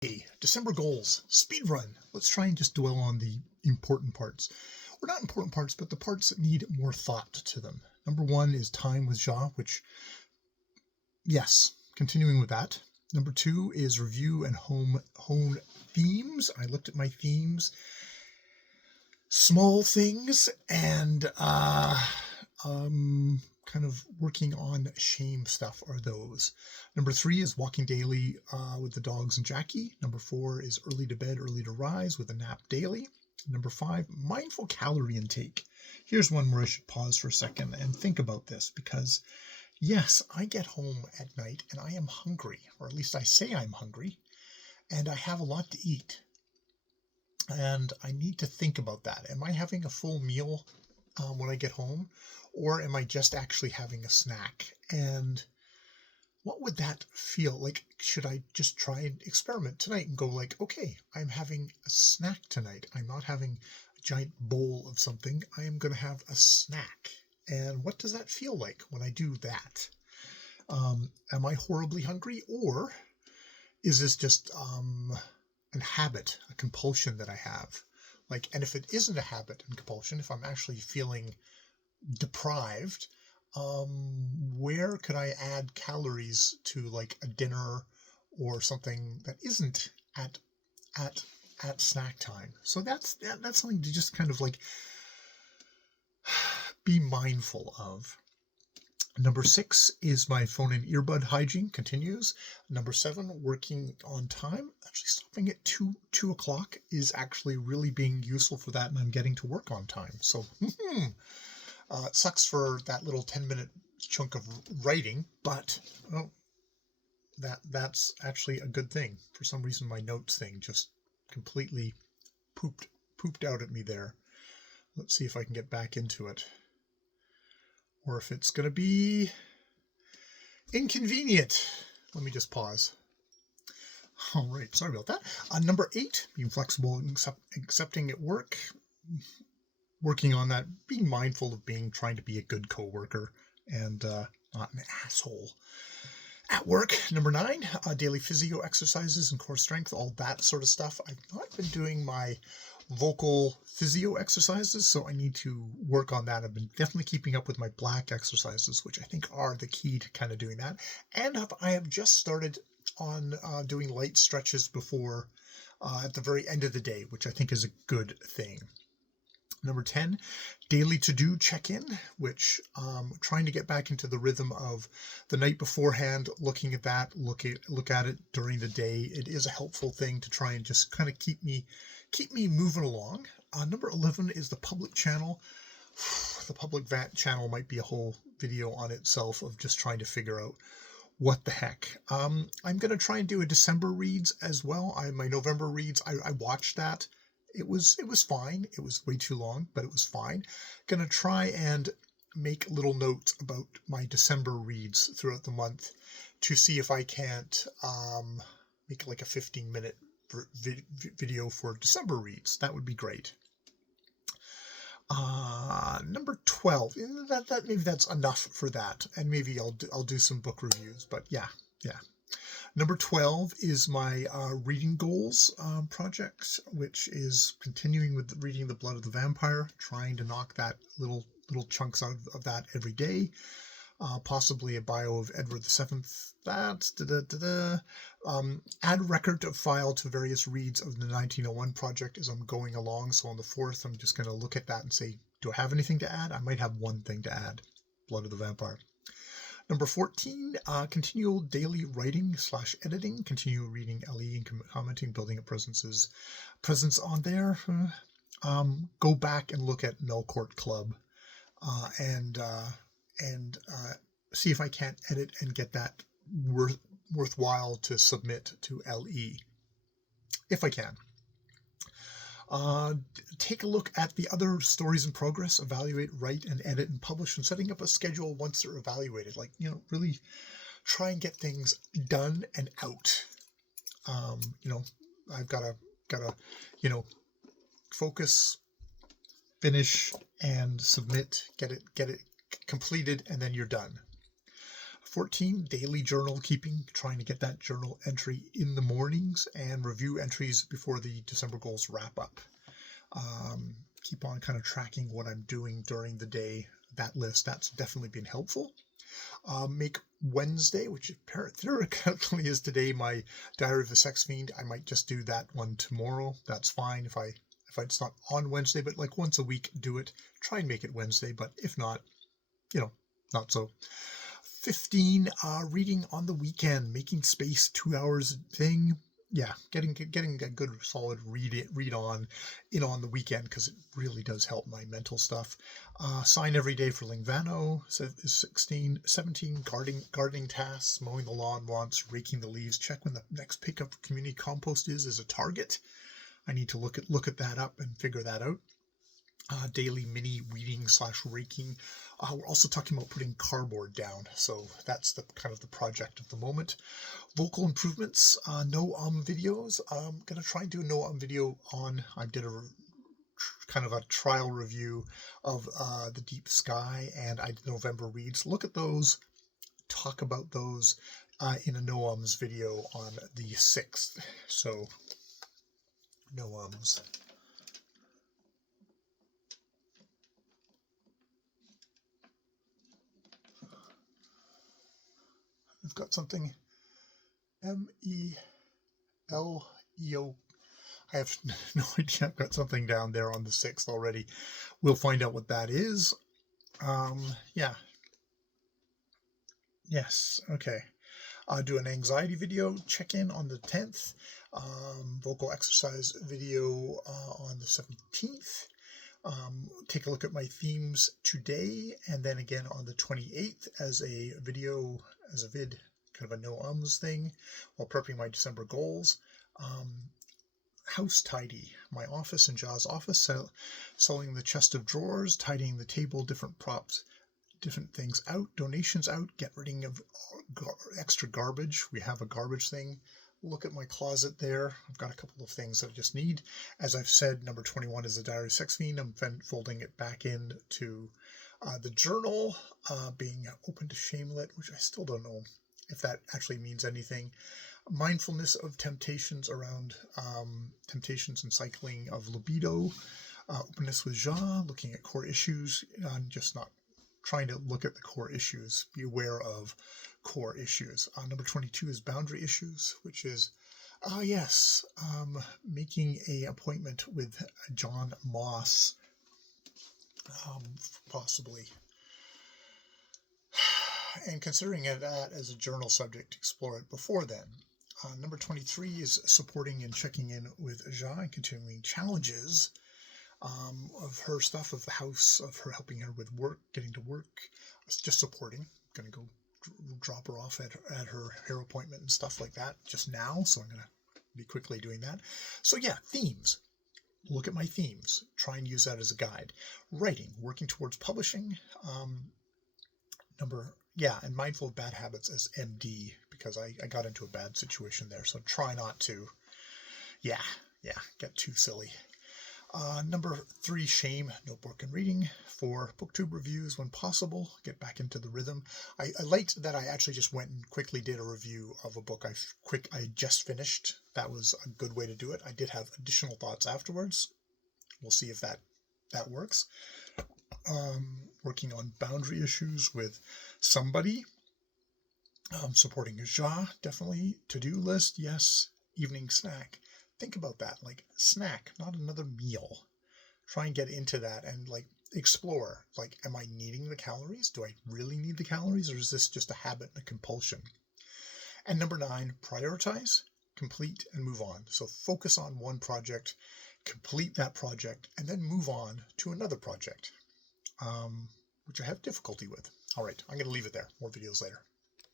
Hey, December goals, speed run. Let's try and just dwell on the important parts. Or not important parts, but the parts that need more thought to them. Number one is time with Ja, which, yes, continuing with that. Number two is review and hone themes. I looked at my themes, small things, and kind of working on shame stuff are those. Number three is walking daily with the dogs and Jackie. Number four is early to bed, early to rise with a nap daily. Number five, mindful calorie intake. Here's one where I should pause for a second and think about this because, yes, I get home at night and I am hungry, or at least I say I'm hungry, and I have a lot to eat. And I need to think about that. Am I having a full meal when I get home, or am I just actually having a snack? And what would that feel like? Should I just try and experiment tonight and go like, okay, I'm having a snack tonight. I'm not having a giant bowl of something. I am going to have a snack. And what does that feel like when I do that? Am I horribly hungry, or is this just a habit, a compulsion that I have? Like, and if it isn't a habit and compulsion, if I'm actually feeling deprived, where could I add calories to like a dinner or something that isn't at snack time? So that's something to just kind of like be mindful of. Number 6 is my phone and earbud hygiene continues. Number 7, working on time. Actually stopping at 2 o'clock is actually really being useful for that, and I'm getting to work on time. So it sucks for that little 10-minute chunk of writing, but that's actually a good thing. For some reason, my notes thing just completely pooped out at me there. Let's see if I can get back into it, or if it's going to be inconvenient. Let me just pause. All right, sorry about that. Number 8, being flexible and accepting at work. Working on that, being mindful of trying to be a good coworker and not an asshole at work. Number 9, daily physio exercises and core strength, all that sort of stuff. I've not been doing my vocal physio exercises, so I need to work on that. I've been definitely keeping up with my black exercises, which I think are the key to kind of doing that. And I have just started on doing light stretches before at the very end of the day, which I think is a good thing. Number 10, daily to-do check-in, which trying to get back into the rhythm of the night beforehand, looking at that, look at it during the day. It is a helpful thing to try and just kind of keep me moving along. Number 11 is the public channel. The public channel might be a whole video on itself of just trying to figure out what the heck. I'm going to try and do a December reads as well. My November reads, I watched that. It was fine. It was way too long, but it was fine. Gonna try and make little notes about my December reads throughout the month to see if I can't make like a 15-minute video for December reads. That would be great. Number 12. That maybe that's enough for that, and maybe I'll do some book reviews. But yeah. Number 12 is my reading goals project, which is continuing with reading The Blood of the Vampire, trying to knock that little chunks out of that every day. Possibly a bio of Edward VII. Add record of file to various reads of the 1901 project as I'm going along. So on the 4th, I'm just going to look at that and say, do I have anything to add? I might have one thing to add. Blood of the Vampire. Number 14, continual daily writing / editing, continue reading LE and commenting, building up presence on there. Go back and look at Melcourt Club and see if I can't edit and get that worthwhile to submit to LE, if I can. Take a look at the other stories in progress, evaluate, write, and edit, and publish, and setting up a schedule once they're evaluated. Like, really try and get things done and out. I've got to, focus, finish, and submit, get it completed, and then you're done. 14, daily journal keeping, trying to get that journal entry in the mornings and review entries before the December goals wrap up. Keep on kind of tracking what I'm doing during the day. That list, that's definitely been helpful. Make Wednesday, which theoretically is today, my Diary of a Sex Fiend. I might just do that one tomorrow. That's fine if it's not on Wednesday, but like once a week, do it. Try and make it Wednesday, but if not, not so. 15, reading on the weekend, making space, 2 hours thing. Yeah, getting a good solid read on the weekend, because it really does help my mental stuff. Sign every day for Lingvano is 16. 17, gardening tasks, mowing the lawn once, raking the leaves. Check when the next pickup for community compost is a target. I need to look at that up and figure that out. Daily mini weeding / raking. We're also talking about putting cardboard down, so that's the kind of the project of the moment. Vocal improvements, no videos. I'm gonna try and do a no video on. I did a kind of a trial review of the Deep Sky, and I did November reads. Look at those, talk about those in a no video on the 6th. So no I've got something, MELEO. I have no idea. I've got something down there on the 6th already. We'll find out what that is. Yeah. Yes. Okay. Do an anxiety video, check in on the 10th. Vocal exercise video on the 17th. Take a look at my themes today, and then again on the 28th as a video, kind of a no thing, while prepping my December goals. House tidy, my office and Jaws' office, selling the chest of drawers, tidying the table, different props, different things out, donations out, get rid of extra garbage. We have a garbage thing. Look at my closet there. I've got a couple of things that I just need. As I've said, number 21 is the Diary of Sex Fiend. I'm folding it back into the journal, being open to shamelet, which I still don't know if that actually means anything. Mindfulness of temptations around temptations and cycling of libido. Openness with Ja, looking at core issues. I'm just not trying to look at the core issues. Be aware of core issues. Number 22 is boundary issues, which is, making a appointment with John Moss, possibly. And considering that as a journal subject, explore it before then. Number 23 is supporting and checking in with Ja and continuing challenges of her stuff, of the house, of her helping her with work, getting to work, just supporting. I'm going to go drop her off at her hair appointment and stuff like that just now, so I'm going to be quickly doing that. So yeah, themes. Look at my themes. Try and use that as a guide. Writing, working towards publishing. And mindful of bad habits as MD, because I got into a bad situation there, so try not to, get too silly. Number 3, shame, notebook and reading. 4, booktube reviews when possible, get back into the rhythm. I liked that I actually just went and quickly did a review of a book I just finished. That was a good way to do it. I did have additional thoughts afterwards. We'll see if that works. Working on boundary issues with somebody. Supporting Ja, definitely. To-do list, yes. Evening snack. Think about that, like snack, not another meal. Try and get into that and explore, am I needing the calories? Do I really need the calories, or is this just a habit and a compulsion? And number 9, prioritize, complete, and move on. So focus on one project, complete that project, and then move on to another project, which I have difficulty with. All right, I'm going to leave it there. More videos later.